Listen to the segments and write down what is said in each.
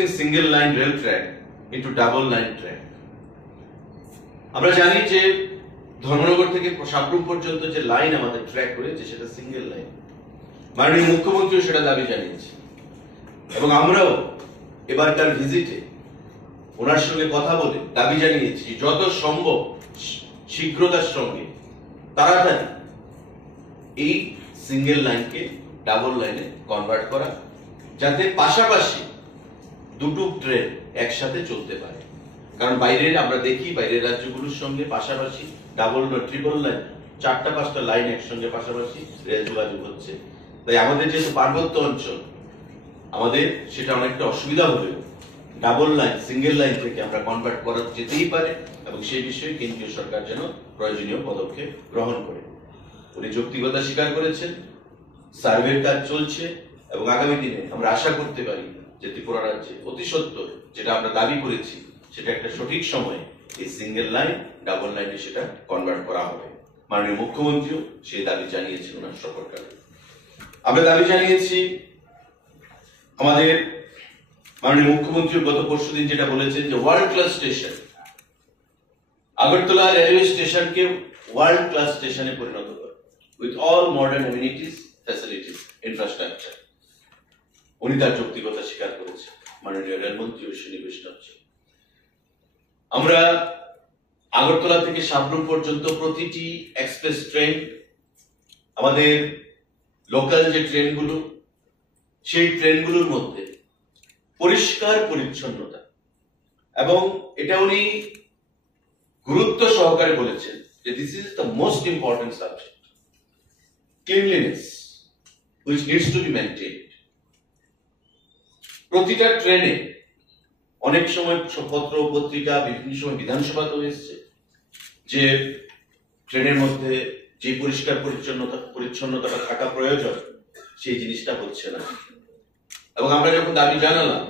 existing single line rail track into double line track. আমরা জানি যে ধর্মনগর থেকে সাবরুম পর্যন্ত যে লাইন আমাদের ট্র্যাক রয়েছে সেটা সিঙ্গেল লাইন। মাননীয় মুখ্যমন্ত্রী সেটা দাবি জানিয়েছে এবং আমরাও এবারকার ভিজিটে ওনার সঙ্গে কথা বলে দাবি জানিয়েছি যত সম্ভব শীঘ্রতার সঙ্গে তাড়াতাড়ি এই সিঙ্গেল লাইনকে ডাবল লাইনে কনভার্ট করা, যাতে পাশাপাশি দুটো ট্রেন একসাথে চলতে পারে। কারণ বাইরের আমরা দেখি বাইরের রাজ্যগুলোর সঙ্গে পাশাপাশি ডাবল বা ট্রিপল লাইন 4-5টা লাইন একসঙ্গে পাশাপাশি রেল যোগাযোগ হচ্ছে। তাই আমাদের যেহেতু পার্বত্য অঞ্চল আমাদের সেটা অনেকটা অসুবিধা হলেও ডাবল লাইন সিঙ্গেল লাইন থেকে আমরা কনভার্ট করা যেতেই পারে এবং সেই বিষয়ে কেন্দ্রীয় সরকার যেন প্রয়োজনীয় পদক্ষেপ গ্রহণ করে। উনি যৌক্তিকতা স্বীকার করেছেন, সার্ভের কাজ চলছে এবং আগামী দিনে আমরা আশা করতে পারি যে ত্রিপুরা রাজ্যে অতি সত্বর যেটা আমরা দাবি করেছি সেটা একটা সঠিক সময়ে এই সিঙ্গেল লাইন ডাবল লাইনে সেটা কনভার্ট করা হবে। মাননীয় মুখ্যমন্ত্রীও সেই দাবি জানিয়েছেন ওনার সফরকালে। আমরা দাবি জানিয়েছি আমাদের মাননীয় মুখ্যমন্ত্রী গত পরশুদিন যেটা বলেছেন যে world class station Agartala railway স্টেশনকে ওয়ার্ল্ড ক্লাস স্টেশনে পরিণত করে with all modern amenities facilities infrastructure. উনি তার যৌক্তিকতা স্বীকার করেছেন মাননীয় রেলমন্ত্রী অশ্বিনী বৈষ্ণব। আমরা আগরতলা থেকে সাবরুম পর্যন্ত প্রতিটি এক্সপ্রেস ট্রেন আমাদের লোকাল যে ট্রেনগুলো সেই ট্রেনগুলোর মধ্যে পরিষ্কার পরিচ্ছন্নতা এবং এটা উনি গুরুত্ব সহকারে বলেছেন যে this is the most important subject, cleanliness which needs to be maintained. প্রতিটা ট্রেনে অনেক সময় পত্র পত্রিকা বিভিন্ন সময় বিধানসভাতেও এসছে যে ট্রেনের মধ্যে যে পরিষ্কার পরিচ্ছন্নতাটা থাকা প্রয়োজন সেই জিনিসটা হচ্ছে না। এবং আমরা যখন দাবি জানালাম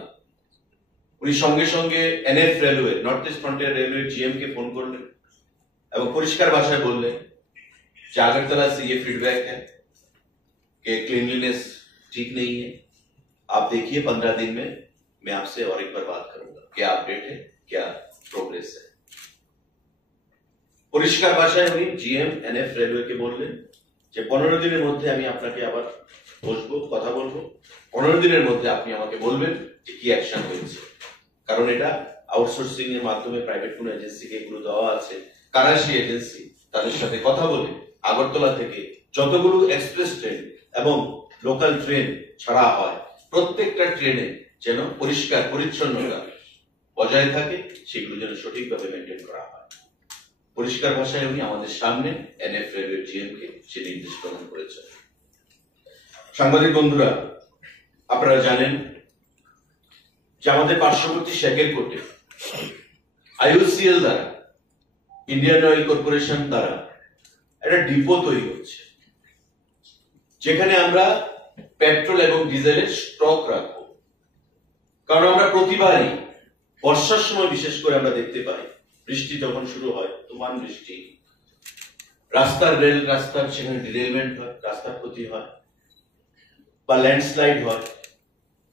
উনি সঙ্গে সঙ্গে NF railway north east frontier railway GM के फोन করলেন এবং পরিষ্কার ভাষায় বললেন যে আগরতলা से ये फीडबैक है कि क्लीनलीनेस ठीक नहीं है, आप देखिए 15 दिन में मैं आपसे और एक बार बात करूंगा, क्या अपडेट है, क्या प्रोग्रेस है। পরিষ্কার ভাষায় উনি জিএম এনএফ রেলওয়ে কে বললেন যে 15 দিনের মধ্যে আমি আপনাকে আবার বসবো, কথা বলবো, 15 দিনের মধ্যে আপনি আমাকে বলবেন যে কি অ্যাকশন হয়েছে। কারণ এটা আউটসোর্সিং এর মাধ্যমে প্রাইভেট কোন এজেন্সিকে এগুলো দেওয়া আছে, কারা সেই এজেন্সি তাদের সাথে কথা বলে আগরতলা থেকে যতগুলো এক্সপ্রেস ট্রেন এবং লোকাল ট্রেন ছাড়া হয় প্রত্যেকটা ট্রেনে যেন পরিষ্কার পরিচ্ছন্নতা বজায় থাকে, সেগুলো যেন সঠিকভাবে মেনটেন করা হয়। পরিষ্কার ভাষায় উনি আমাদের সামনে এনএফ রেলওয়ে জিএম কে সে নির্দেশ প্রদান করেছেন। সাংবাদিক বন্ধুরা, আপনারা জানেন যে আমাদের পার্শ্ববর্তী শেকেরকোটে আইওসিএল দ্বারা ইন্ডিয়ান অয়েল কর্পোরেশন দ্বারা একটা ডিপো তৈরি হচ্ছে যেখানে আমরা পেট্রোল এবং ডিজেলের স্টক রাখবো। কারণ আমরা প্রতিবারই বর্ষার সময় বিশেষ করে আমরা দেখতে পাই বৃষ্টি যখন শুরু হয়, তুফান বৃষ্টি, রাস্তার সেখানে ডিরেলমেন্ট হয়, রাস্তার ক্ষতি হয় বা ল্যান্ডস্লাইড হয়।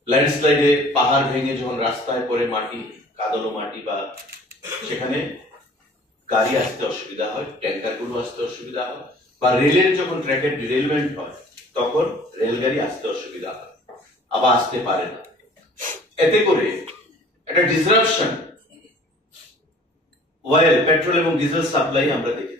ল্যান্ডস্লাইডে পাহাড় ভেঙে যখন রাস্তায় পড়ে মাটি, কাদালো মাটি, বা সেখানে গাড়ি আসতে অসুবিধা হয়, ট্যাঙ্কার গুলো আসতে অসুবিধা হয়, বা রেলের যখন ট্র্যাকের ডিরেলমেন্ট হয় তখন রেলগাড়ি আসতে অসুবিধা হয়, আবার আসতে পারে না। এতে করে একটা ডিসরাপশন অয়েল, পেট্রোল এবং ডিজেল সাপ্লাই আমরা দেখি।